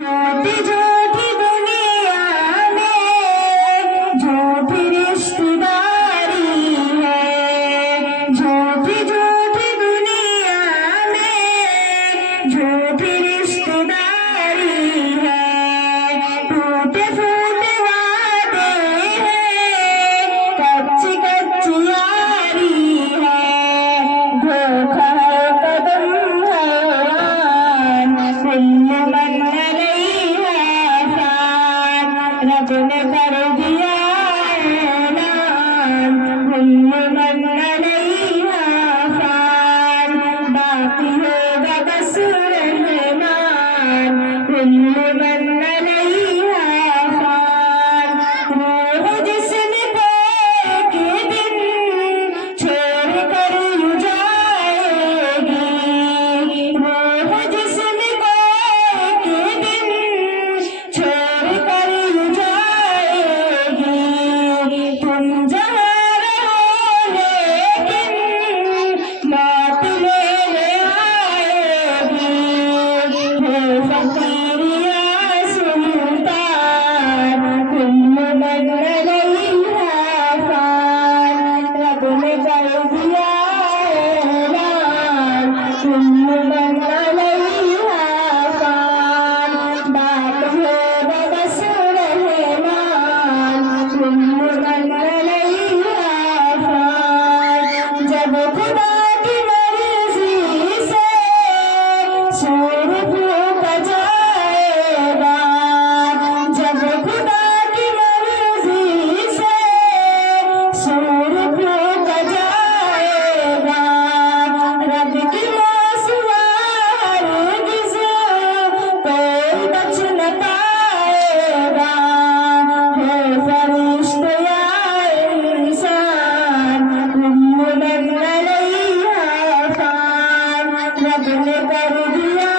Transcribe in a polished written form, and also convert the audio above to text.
झूठी झूठी दुनिया में झूठी रिश्तेदारी है। झूठी झूठी दुनिया में झूठी रिश्तेदारी है। टूटे फूटे वादे हैं, कच्ची कच्ची यारी है। धोखा है कदम रब ने कर दिया ऐलान, मन नहीं आसान। बाकी होगा बस रहमान, मन नहीं आसान। रूह जिसने एक दिन छोड़ कर जाएगी, रूह जिसने एक दिन छोड़ कर तुम जहाँ रहो लेकिन मौत लेने आएगी। हो फकीर या सुल्तान, तुम मन नहीं आसान। रब ने कर दिया ऐलान, तुम मन नहीं आसान। बात हो बस रहमान, जब खुदा की मर्जी से सूरज फूट जाएगा, जब खुदा की मर्जी से सूरज फूट जाएगा। रब की मौसवा हरगिज़ कोई बच न पाएगा। हो फरिश्ते या इंसान, तुम मन नहीं आसान। रब ने कर दिया